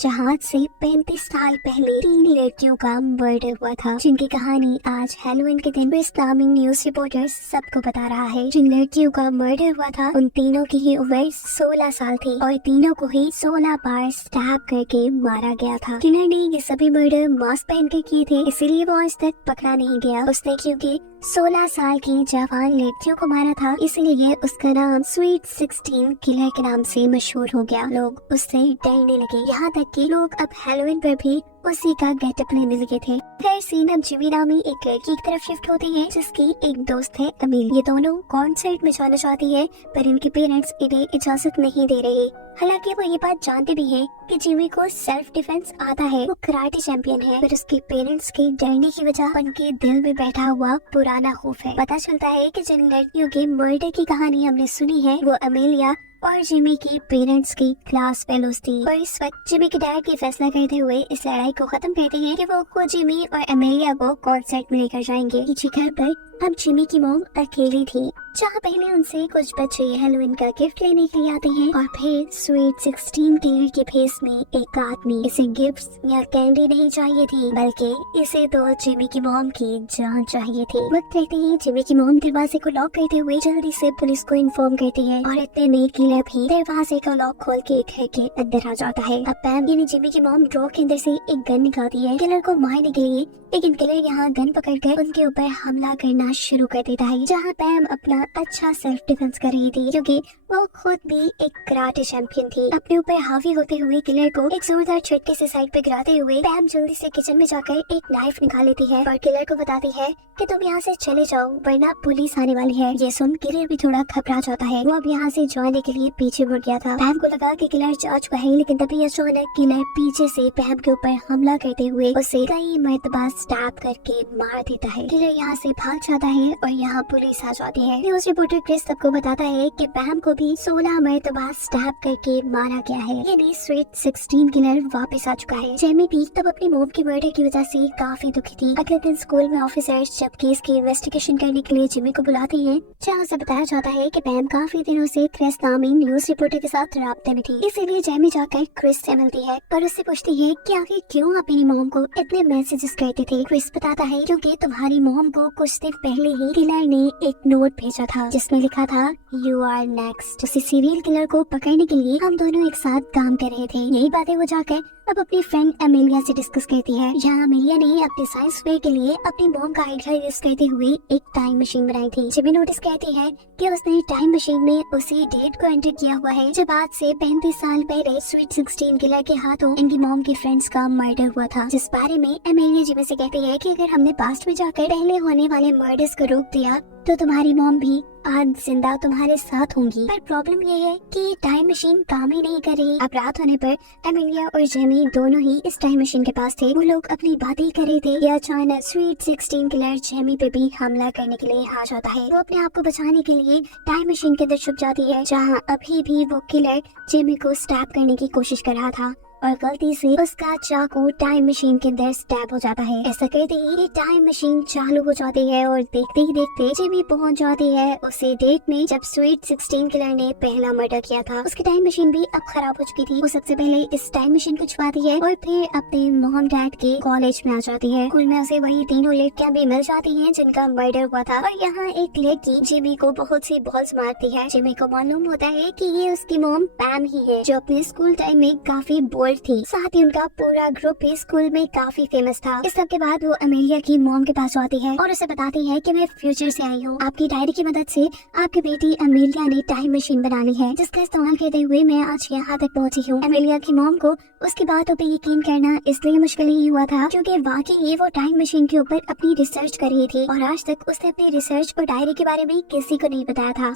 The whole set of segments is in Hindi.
जहां से 35 साल पहले 3 लड़कियों का मर्डर हुआ था, जिनकी कहानी आज हैलोवीन के दिन इस्लामी न्यूज रिपोर्टर्स सबको बता रहा है। जिन लड़कियों का मर्डर हुआ था उन तीनों की ही उम्र 16 साल थी और तीनों को ही 16 बार स्टैब करके मारा गया था। किलर ने ये सभी मर्डर मास्क पहन के किए थे, इसीलिए वो आज तक पकड़ा नहीं गया। उसने क्योंकि 16 साल की जवान लड़कियों को मारा था, इसलिए उसका नाम स्वीट 16 किलर के नाम से मशहूर हो गया। लोग उससे डरने लगे, यहाँ तक कि लोग अब हैलोवीन पर भी उसी का गेटअप लेने लगे थे। फिर सीन अब जिमी नामी एक लड़की की तरफ शिफ्ट होती है, जिसकी एक दोस्त है अमील। ये दोनों कॉन्सर्ट में जाना चाहती है, पर इनके पेरेंट्स इन्हें इजाजत नहीं दे रहे। हालांकि वो ये बात जानते भी हैं कि जिमी को सेल्फ डिफेंस आता है, वो कराटे चैंपियन है, पर उसके पेरेंट्स के डरने की वजह उनके दिल में बैठा हुआ पुराना खौफ है। पता चलता है कि जिन लड़कियों के मर्डर की कहानी हमने सुनी है वो अमेलिया और जिमी की पेरेंट्स की क्लास फेलोज थी। और इस वक्त जिमी के डैड ये फैसला करते हुए इस लड़ाई को खत्म करते हैं कि वो खुद जिमी और अमेलिया को कॉन्सर्ट में लेकर जाएंगे। पीछे घर पर अब जिमी की मॉम अकेली थी, जहाँ पहले उनसे कुछ बच्चे हैलोवीन का गिफ्ट लेने के लिए आते हैं और फिर स्वीट 16 किलर के फेस में एक आदमी। इसे गिफ्ट्स या कैंडी नहीं चाहिए थी, बल्कि इसे तो जिमी की मॉम की जान चाहिए थी। वक्त रहते ही जिमी की मॉम दरवाजे को लॉक करते हुए जल्दी से पुलिस को इन्फॉर्म करती है और इतने में किलर भी दरवाजे का लॉक खोल के घर के अंदर आ जाता है। अब पैम यानी जिमी की मॉम ड्रॉ के अंदर से एक गन निकालती है किलर को मारने के लिए, लेकिन किलर यहाँ गन पकड़कर उनके ऊपर हमला करना शुरू कर देता है। जहाँ पैम अपना अच्छा सेल्फ डिफेंस कर रही थी, क्योंकि वो खुद भी एक कराटे चैंपियन थी। अपने ऊपर हावी होते हुए किलर को एक जोरदार झटके से साइड पे गिराते हुए पैम जल्दी से किचन में जाकर एक नाइफ निकाल लेती है और किलर को बताती है कि तुम यहाँ से चले जाओ वरना पुलिस आने वाली है। ये सुन किलर भी थोड़ा घबरा जाता है। वो अब यहाँ से जाने के लिए पीछे मुड़ गया था। पैम को लगा कि किलर जा चुका है, लेकिन तभी अचानक किलर पीछे से पैम के ऊपर हमला करते हुए उसे कई मरतबा स्टैब करके मार देता है। किलर यहाँ से भाग जाता है और यहाँ पुलिस आ जाती है। न्यूज रिपोर्टर क्रिस सबको बताता है कि पैम को भी 16 मरतबा स्टैब करके मारा गया है, यानी स्वीट 16 किलर वापस आ चुका है। जेमी भी तब अपनी मॉम की मर्डर की वजह से काफी दुखी थी। अगले दिन स्कूल में ऑफिसर्स जब केस की इन्वेस्टिगेशन करने के लिए जिमी को बुलाते हैं, जहाँ से बताया जाता है कि पैम काफी दिनों से क्रिस नामी न्यूज रिपोर्टर के साथ राब्ते में थी। इसीलिए जेमी जाकर क्रिस से मिलती है और उससे पूछती है कि आखिर क्यों अपनी मॉम को इतने मैसेजेस करते थे। क्रिस बताता है क्योंकि तुम्हारी मॉम को कुछ दिन पहले ही किलर ने एक नोट भेजा था जिसमें लिखा था यू आर नेक्स्ट। उसी सीरियल किलर को पकड़ने के लिए हम दोनों एक साथ काम कर रहे थे। यही बातें वो जाकर अब अपनी फ्रेंड अमेलिया से डिस्कस करती है। यहाँ अमेलिया ने अपने साइंस फेयर के लिए अपनी मॉम का आइडिया यूज करते हुए एक टाइम मशीन बनाई थी। जिमी नोटिस करती है कि उसने टाइम मशीन में उसी डेट को एंटर किया हुआ है जब आज से 35 साल पहले स्वीट 16 किलर के हाथों इनकी मॉम के फ्रेंड्स का मर्डर हुआ था। जिस बारे में अमेलिया जिमी से कहती है कि अगर हमने पास्ट में जाकर पहले होने वाले मर्डर्स को रोक दिया तो तुम्हारी मॉम भी आज जिंदा तुम्हारे साथ होंगी। पर प्रॉब्लम ये है कि टाइम मशीन काम ही नहीं कर रही। अब रात होने पर अमेलिया और जेमी दोनों ही इस टाइम मशीन के पास थे। वो लोग अपनी बातें कर रहे थे कि अचानक स्वीट 16 किलर जेमी पे भी हमला करने के लिए आ जाता है। वो अपने आप को बचाने के लिए टाइम मशीन के अंदर छुप जाती है, जहाँ अभी भी वो किलर जेमी को स्टैब करने की कोशिश कर रहा था और गलती से उसका चाकू टाइम मशीन के अंदर स्टैब हो जाता है। ऐसा कहते ही टाइम मशीन चालू हो जाती है और देखते ही देखते जिमी पहुंच जाती है उसी डेट में जब स्वीट 16 किलर ने पहला मर्डर किया था। उसकी टाइम मशीन भी अब खराब हो चुकी थी। वो सबसे पहले इस टाइम मशीन को छुपाती है और फिर अपने मॉम डैड के कॉलेज में आ जाती है। स्कूल में उसे वही तीनों लड़कियां भी मिल जाती हैं जिनका मर्डर हुआ था और यहाँ एक लड़की जिमी को बहुत सी बॉल्स मारती है। जिमी को मालूम होता है कि ये उसकी मॉम पैम ही है, जो अपने स्कूल टाइम में काफी थी। साथ ही उनका पूरा ग्रुप भी स्कूल में काफी फेमस था। इस सब के बाद वो अमेलिया की मॉम के पास आती है और उसे बताती है कि मैं फ्यूचर से आई हूँ। आपकी डायरी की मदद से आपकी बेटी अमेलिया ने टाइम मशीन बना ली है, जिसका इस्तेमाल करते हुए मैं आज यहाँ तक पहुँची हूँ। अमेलिया की मॉम को उसकी बातों पे यकीन करना इसलिए मुश्किल ही हुआ था क्योंकि वाकई वो टाइम मशीन के ऊपर अपनी रिसर्च कर रही थी और आज तक उसने अपनी रिसर्च और डायरी के बारे में किसी को नहीं बताया था।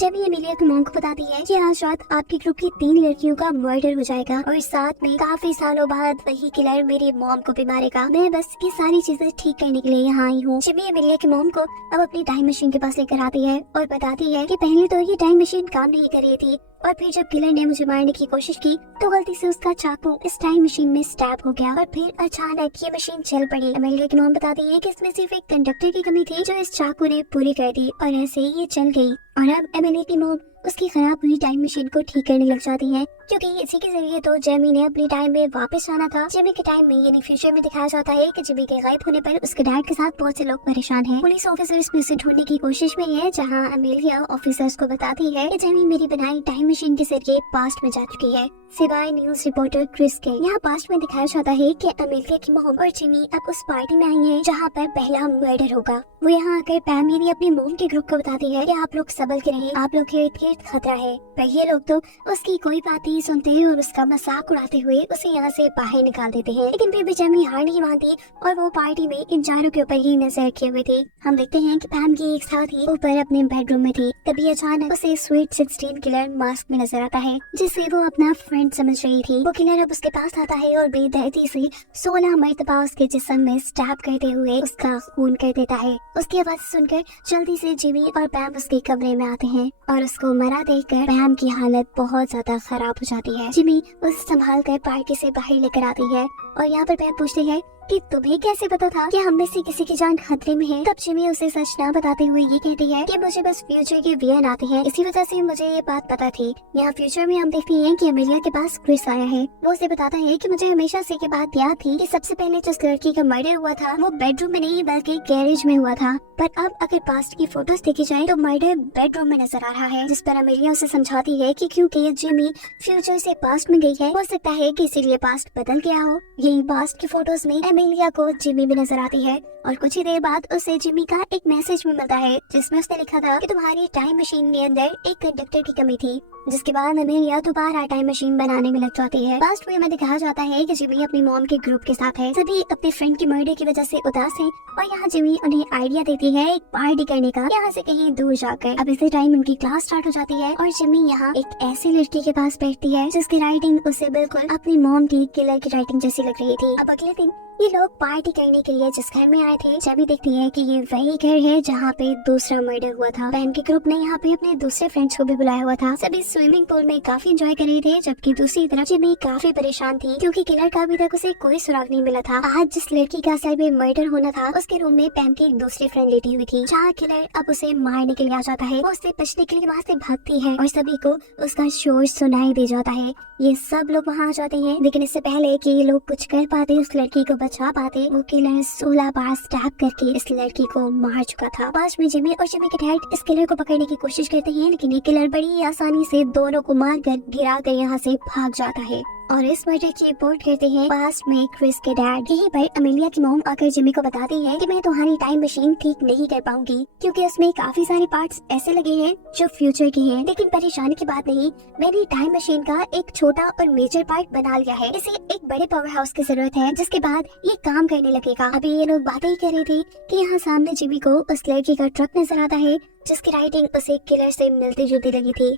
जब ये अमेलिया की मॉम को बताती है कि आज रात आपके ग्रुप की 3 लड़कियों का मर्डर हो जाएगा और साथ में काफी सालों बाद वही किलर मेरी मॉम को भी मारेगा, मैं बस ये सारी चीजें ठीक करने के लिए यहाँ आई हूँ। जिमी अमेलिया की मॉम को अब अपनी टाइम मशीन के पास लेकर आती है और बताती है कि पहले तो ये टाइम मशीन काम नहीं कर रही थी और फिर जब किलर ने मुझे मारने की कोशिश की तो गलती से उसका चाकू इस टाइम मशीन में स्टैब हो गया और फिर अचानक ये मशीन चल पड़ी। अमेलिया की मॉम बताती है कि इसमें सिर्फ एक कंडक्टर की कमी थी जो इस चाकू ने पूरी कर दी और ऐसे ही ये चल गई। और अब अमेलिया की मॉम उसकी खराब हुई टाइम मशीन को ठीक करने लग जाती है क्योंकि इसी के जरिए तो जेमी ने अपनी टाइम में वापस जाना था। जेमी के टाइम में यानी फ्यूचर में दिखाया जाता है कि जेमी के गायब होने पर उसके डैड के साथ बहुत से लोग परेशान हैं। पुलिस ऑफिसर्स भी उसे ढूंढने की कोशिश में है, जहां अमेलिया ऑफिसर्स को बताती है कि जेमी मेरी बनाई टाइम मशीन के जरिए पास्ट में जा चुकी है, सिवाय न्यूज रिपोर्टर क्रिस के। यहाँ पास्ट में दिखाया जाता है कि अमेलिया की मोम और जेमी अब उस पार्टी में आई है जहाँ पर पहला मर्डर होगा। वो यहाँ आकर पैम यानी अपनी मोम के ग्रुप को बताती है कि आप लोग संभल के रहिए, आप लोग के इर्द खतरा है। पर ये लोग तो उसकी कोई बात नहीं सुनते हैं और उसका मजाक उड़ाते हुए उसे यहाँ से बाहर निकाल देते हैं। लेकिन फिर भी जेमी हार नहीं मानती और वो पार्टी में इन चारों के ऊपर ही नजर रखे हुए थे। हम देखते हैं कि पैम की एक साथ ही ऊपर अपने बेडरूम में थी, तभी अचानक उसे स्वीट 16 किलर मास्क में नजर आता है, जिसे वो अपना फ्रेंड समझ रही थी। वो किलर अब उसके पास आता है और बेदर्दी से 16 मरतबा उसके जिस्म में स्टैब करते हुए उसका खून कर देता है। उसकी आवाज सुनकर जल्दी से जिमी और पैम उसके कमरे में आते हैं और उसको मरा देखकर पैम की हालत बहुत ज्यादा खराब हो जाती है। जिमी उसे संभाल कर पार्टी से बाहर लेकर आती है और यहाँ पर पैम पूछती है कि तुम्हें कैसे पता था कि हम में से किसी की जान खतरे में है। तब जिमी उसे सच ना बताते हुए ये कहती है कि मुझे बस फ्यूचर के वियन आते हैं, इसी वजह से मुझे ये बात पता थी। यहाँ फ्यूचर में हम देखते हैं कि अमेलिया के पास क्रिस आया है। वो उसे बताता है कि मुझे हमेशा से ये बात याद थी कि सबसे पहले जिस लड़की का मर्डर हुआ था वो बेडरूम में नहीं बल्कि गैरेज में हुआ था। पर अब अगर पास्ट की फोटोज देखी जाए तो मर्डर बेडरूम में नजर आ रहा है, जिस पर अमेलिया उसे समझाती है कि क्योंकि जिमी फ्यूचर से पास्ट में गई है, हो सकता है कि इसीलिए पास्ट बदल गया हो। यही पास्ट की फोटोज में अमेलिया को जिमी भी नजर आती है और कुछ ही देर बाद उसे जिमी का एक मैसेज भी मिलता है, जिसमें उसने लिखा था कि तुम्हारी टाइम मशीन के अंदर एक कंडक्टर की कमी थी। जिसके बाद अमेलिया दोबारा टाइम मशीन बनाने में लग जाती है। पास्ट में दिखाया जाता है कि जिमी अपनी मॉम के ग्रुप के साथ है, सभी अपने फ्रेंड की मर्डर की वजह से उदास हैं और यहाँ जिमी उन्हें आइडिया देती है एक पार्टी करने का, यहाँ से कहीं दूर जाकर। अब इसी टाइम उनकी क्लास स्टार्ट हो जाती है और जिमी यहाँ एक ऐसी लड़की के पास बैठती है जिसकी राइटिंग उसे बिल्कुल अपनी मॉम की किलर की राइटिंग जैसी लग रही थी। अब अगले दिन ये लोग पार्टी करने के लिए जिस घर में आए थे, जभी देखती है कि ये वही घर है जहाँ पे दूसरा मर्डर हुआ था। पैम के ग्रुप ने यहाँ पे अपने दूसरे फ्रेंड्स को भी बुलाया हुआ था। सभी स्विमिंग पूल में काफी एंजॉय कर रहे थे, जबकि दूसरी तरफ जिमी काफी परेशान थी क्योंकि किलर का अभी तक उसे कोई सुराग नहीं मिला था। आज जिस लड़की का असल में मर्डर होना था उसके रूम में पैम की एक दूसरी फ्रेंड लेटी हुई थी, जहाँ किलर अब उसे मारने के लिए आ जाता है। वो उससे बचने के लिए वहाँ से भागती है और सभी को उसका शोर सुनाई दे जाता है। ये सब लोग वहाँ आ जाते हैं, लेकिन इससे पहले कि ये लोग कुछ कर पाते, उस लड़की को बचा पाते, वो किलर 16 बार स्टैब करके इस लड़की को मार चुका था। पास में जिमी और जिमी के डैड इस किलर को पकड़ने की कोशिश करते हैं, लेकिन ये किलर बड़ी आसानी से दोनों को मारकर गिरा कर यहाँ से भाग जाता है और इस मर्डर की रिपोर्ट करते हैं पास में क्रिस के डैड। यहीं पर अमेलिया की मॉम आकर जिमी को बताती है कि मैं तुम्हारी टाइम मशीन ठीक नहीं कर पाऊंगी क्योंकि उसमें काफी सारे पार्ट्स ऐसे लगे हैं जो फ्यूचर के हैं। लेकिन परेशानी की बात नहीं, मैंने टाइम मशीन का एक छोटा और मेजर पार्ट बना लिया है। इसे एक बड़े पावर हाउस की जरूरत है जिसके बाद ये काम करने लगेगा। अभी ये लोग बातें ही कर रहे थे कि यहाँ सामने जिमी को उस लड़की का ट्रक नजर आता है जिसकी राइटिंग उसे किलर से मिलती जुलती लगी थी।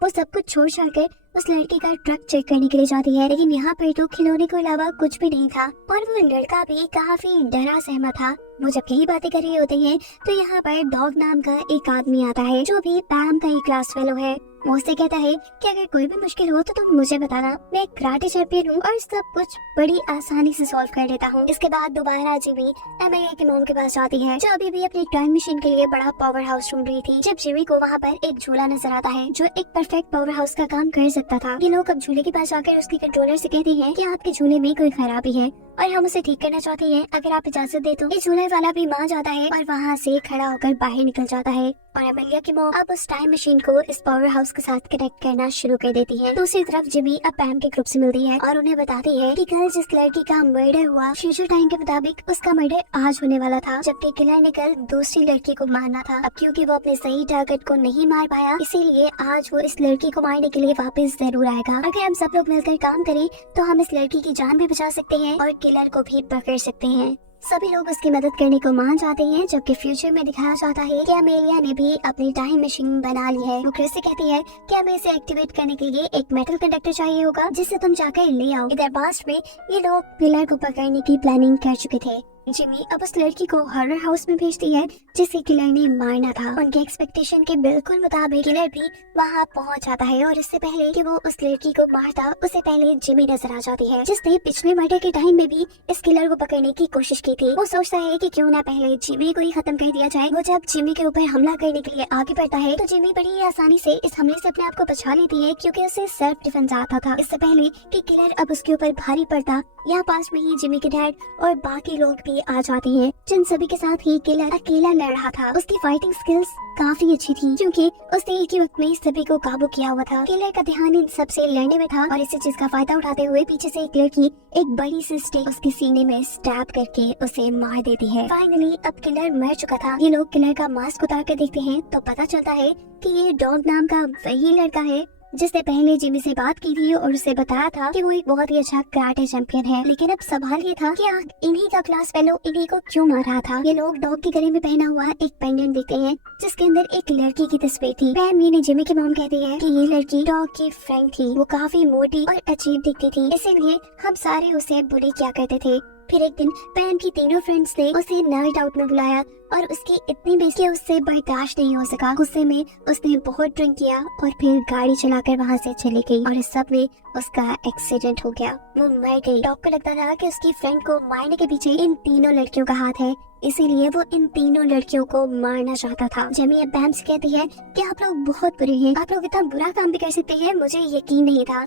वो सब कुछ छोड़ छाड़कर उस लड़की का ट्रक चेक करने के लिए जाती है, लेकिन यहाँ पर तो खिलौने के अलावा कुछ भी नहीं था और वो लड़का भी काफी डरा सहमा था। वो जब यही बातें कर रहे होते हैं तो यहाँ पर डॉग नाम का एक आदमी आता है जो भी पैम का एक क्लास फेलो है। वो उससे कहता है कि अगर कोई भी मुश्किल हो तो तुम मुझे बताना, मैं एक कराटे चैंपियन हूँ और सब कुछ बड़ी आसानी से सॉल्व कर लेता हूँ। इसके बाद दोबारा जिमी अमेरिका के मॉम के पास जाती है जो अभी भी अपनी टाइम मशीन के लिए बड़ा पावर हाउस ढूंढ रही थी। जब जिमी को वहाँ पर एक झूला नजर आता है जो एक परफेक्ट पावर हाउस का काम कर सकता था। ये लोग अब झूले के पास जाकर उसके कंट्रोलर से कहते हैं कि आपके झूले में कोई खराबी है और हम उसे ठीक करना चाहते हैं, अगर आप इजाजत दे तो। ये झूले वाला भी मान जाता है और वहाँ से खड़ा होकर बाहर निकल जाता है और अमेलिया की मॉम अब उस टाइम मशीन को इस पावर हाउस के साथ कनेक्ट करना शुरू कर देती है। दूसरी तरफ जिमी अब पैम के ग्रुप से मिलती है और उन्हें बताती है कि कल जिस लड़की का मर्डर हुआ फ्यूचर टाइम के मुताबिक उसका मर्डर आज होने वाला था, जबकि किलर ने कल दूसरी लड़की को मारना था। अब क्योंकि वो अपने सही टारगेट को नहीं मार पाया, इसीलिए आज वो इस लड़की को मारने के लिए वापस जरूर आएगा। अगर हम सब लोग मिलकर काम करें तो हम इस लड़की की जान भी बचा सकते हैं और किलर को भी पकड़ सकते हैं। सभी लोग उसकी मदद करने को मान जाते हैं, जबकि फ्यूचर में दिखाया जाता है कि अमेलिया ने भी अपनी टाइम मशीन बना ली है। वो क्रिस से कहती है कि हमें इसे एक्टिवेट करने के लिए एक मेटल कंडक्टर चाहिए होगा जिसे तुम जाकर ले आओ। इधर पास्ट में ये लोग किलर को पकड़ने की प्लानिंग कर चुके थे। जिमी अब उस लड़की को हॉरर हाउस में भेजती है जिसे किलर ने मारना था। उनके एक्सपेक्टेशन के बिल्कुल मुताबिक किलर भी वहाँ पहुँच जाता है और इससे पहले कि वो उस लड़की को मारता उससे पहले जिमी नजर आ जाती है, जिसने पिछले मर्डर के टाइम में भी इस किलर को पकड़ने की कोशिश की थी। वो सोचता है कि क्यों ना पहले जिमी को ही खत्म कर दिया जाए। वो जब जिमी के ऊपर हमला करने के लिए आगे बढ़ता है तो जिमी बड़ी आसानी से इस हमले से अपने आप को बचा लेती है क्योंकि उसे सेल्फ डिफेंस आता था। इससे पहले कि किलर अब उसके ऊपर भारी पड़ता, यहाँ पास में ही जिमी के डैड और बाकी लोग भी आ जाते हैं, जिन सभी के साथ ही किलर अकेला लड़ रहा था। उसकी फाइटिंग स्किल्स काफी अच्छी थी क्योंकि उसने एक ही वक्त में सभी को काबू किया हुआ था। किलर का ध्यान इन सबसे लड़ने में था और इसी चीज का फायदा उठाते हुए पीछे से एक लड़की एक बड़ी सी स्टिक उसके सीने में स्टैब करके उसे मार देती है। फाइनली अब किलर मर चुका था। ये लोग किलर का मास्क उतार कर देखते हैं तो पता चलता है कि ये डॉग नाम का वही लड़का है जिसने पहले जिमी से बात की थी और उसे बताया था कि वो एक बहुत ही अच्छा कराटे चैंपियन है। लेकिन अब सवाल ये था कि इन्हीं का क्लास फेलो इन्हीं को क्यों मार रहा था। ये लोग डॉग के गले में पहना हुआ एक पेंडेंट देखते हैं जिसके अंदर एक लड़की की तस्वीर थी। पैम यानी जिमी की मॉम कहती है कि ये लड़की डॉग की फ्रेंड थी। वो काफी मोटी और अजीब दिखती थी, इसीलिए हम सारे उसे बुली किया करते थे। फिर एक दिन पैम की तीनों फ्रेंड्स ने उसे नाइट आउट में बुलाया और उसकी इतनी बेइज्जती उससे बर्दाश्त नहीं हो सका। गुस्से में उसने बहुत ड्रिंक किया और फिर गाड़ी चलाकर वहाँ से चली गई और इस सब में उसका एक्सीडेंट हो गया। वो मर गई। डॉग को लगता था कि उसकी फ्रेंड को मारने के पीछे इन तीनों लड़कियों का हाथ है, इसीलिए वो इन तीनों लड़कियों को मारना चाहता था। जेमी अब पैम से कहती है कि आप लोग बहुत बुरे हैं, आप लोग इतना बुरा काम भी कर सकते हैं, मुझे यकीन नहीं था।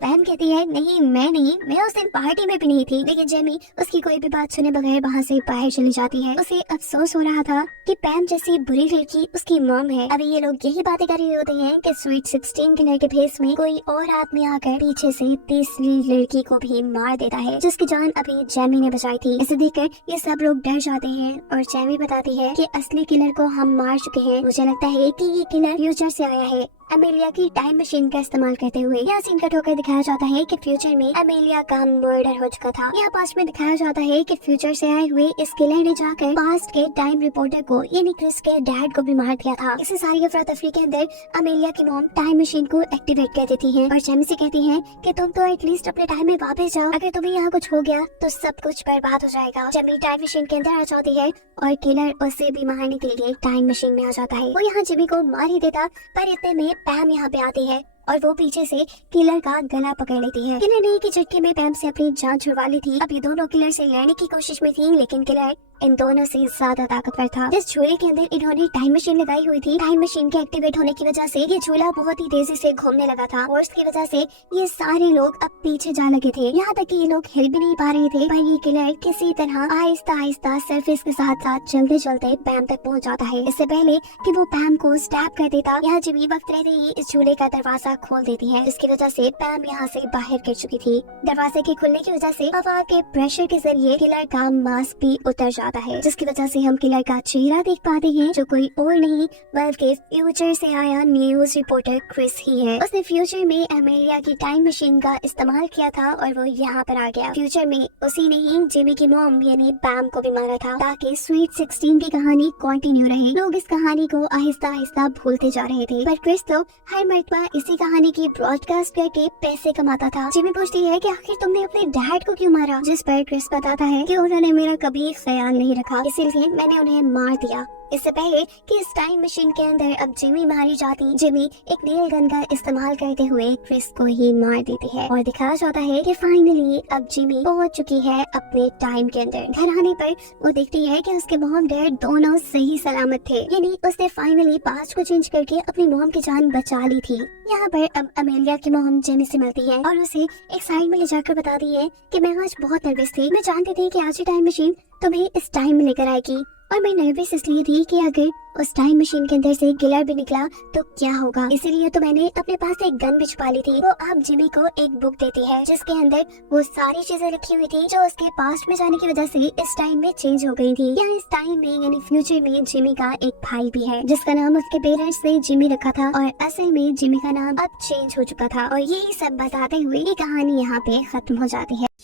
पैम कहती है नहीं मैं उस दिन पार्टी में भी नहीं थी। लेकिन जेमी उसकी कोई भी बात सुने बगैर वहाँ से बाहर चली जाती है। उसे अफसोस हो रहा था कि पैम जैसी बुरी लड़की उसकी मॉम है। अभी ये लोग यही बातें कर रहे होते हैं कि स्वीट 16 किलर के भेस में कोई और आदमी आकर पीछे से तीसरी लड़की को भी मार देता है जिसकी जान अभी जेमी ने बचाई थी। इसे देखकर ये सब लोग डर जाते हैं और जेमी बताती है कि असली किलर को हम मार चुके हैं। मुझे लगता है कि ये किलर फ्यूचर से आया है अमेलिया की टाइम मशीन का इस्तेमाल करते हुए। यहाँ सीन कट होकर दिखाया जाता है कि फ्यूचर में अमेलिया का मर्डर हो चुका था। यहाँ पास्ट में दिखाया जाता है कि फ्यूचर से आए हुए इस किलर ने जाकर पास्ट के टाइम रिपोर्टर को यानी क्रिस के डैड को भी मार दिया था। इसी सारी अफरा तफरी के अंदर अमेलिया की मॉम टाइम मशीन को एक्टिवेट कर देती है और जेमी से कहती है कि तुम तो एटलीस्ट अपने टाइम में वापस जाओ, अगर तुम्हें यहाँ कुछ हो गया तो सब कुछ बर्बाद हो जाएगा। जेमी टाइम मशीन के अंदर आ जाती है और किलर उसे भी मारने के लिए टाइम मशीन में आ जाता है। वो यहाँ जिमी को मार ही देता, पर इतने में पैम यहाँ पे आती है और वो पीछे से किलर का गला पकड़ लेती है। किलर ने एक ही झटके में पैम से अपनी जान छुड़वा ली थी। अब ये दोनों किलर से लड़ने की कोशिश में थी, लेकिन किलर इन दोनों से ज्यादा ताकतवर था। जिस झूले के अंदर इन्होंने टाइम मशीन लगाई हुई थी, टाइम मशीन के एक्टिवेट होने की वजह से ये झूला बहुत ही तेजी से घूमने लगा था और इसकी वजह से ये सारे लोग अब पीछे जा लगे थे। यहाँ तक कि ये लोग हिल भी नहीं पा रहे थे, पर ये किलर किसी तरह आहिस्ता आहिस्ता सरफेस के साथ साथ चलते चलते पैम तक पहुँच जाता है। इससे पहले कि वो पैम को स्टैब कर देता, यहाँ जिमी वक्त रहते ही इस झूले का दरवाजा खोल देती है, जिसकी वजह से पैम यहाँ से बाहर गिर चुकी थी। दरवाजे के खुलने की वजह से हवा के प्रेशर के जरिए किलर का मास्क भी उतर जाता है, जिसकी वजह से हम किलर का चेहरा देख पाते हैं, जो कोई और नहीं बल्कि फ्यूचर से आया न्यूज रिपोर्टर क्रिस ही है। उसने फ्यूचर में अमेलिया की टाइम मशीन का इस्तेमाल किया था और वो यहाँ पर आ गया। फ्यूचर में उसी ने ही जिमी की मॉम यानी पैम को भी मारा था ताकि स्वीट 16 की कहानी कंटिन्यू रहे। लोग इस कहानी को आहिस्ता आहिस्ता भूलते जा रहे थे, पर क्रिस तो हर मर्तबा इसी कहानी की ब्रॉडकास्ट करके पैसे कमाता था। जिमी पूछती है कि आखिर तुमने अपने डैड को क्यों मारा, जिस पर क्रिस बताता है कि उन्होंने मेरा कभी ख्याल नहीं रखा, इसीलिए मैंने उन्हें मार दिया। इससे पहले कि इस टाइम मशीन के अंदर अब जिमी मारी जाती, जिमी एक नेल गन का इस्तेमाल करते हुए क्रिस को ही मार देती है और दिखाया जाता है कि फाइनली अब जिमी पहुंच चुकी है अपने टाइम के अंदर। घर आने पर वो देखती है कि उसके मॉम डैड दोनों सही सलामत थे, यानी उसने फाइनली पास्ट को चेंज करके अपनी मॉम की जान बचा ली थी। यहाँ पर अब अमेलिया की मॉम जिमी से मिलती है और उसे एक साइड में ले जाकर बताती है कि मैं आज बहुत नर्वस थी, मैं जानती थी कि आज ही टाइम मशीन तुम्हें इस टाइम में लेकर आएगी और मैं नर्वस इसलिए थी कि अगर उस टाइम मशीन के अंदर से किलर भी निकला तो क्या होगा, इसीलिए तो मैंने अपने पास एक गन भी छुपा ली थी। वो अब जिमी को एक बुक देती है जिसके अंदर वो सारी चीजें लिखी हुई थी जो उसके पास्ट में जाने की वजह से इस टाइम में चेंज हो गई थी। यहाँ इस टाइम में यानी फ्यूचर में जिमी का एक भाई भी है जिसका नाम उसके पेरेंट्स ने जिमी रखा था और असल में जिमी का नाम अब चेंज हो चुका था। और यही सब बताते हुए ये कहानी यहाँ पे खत्म हो जाती है।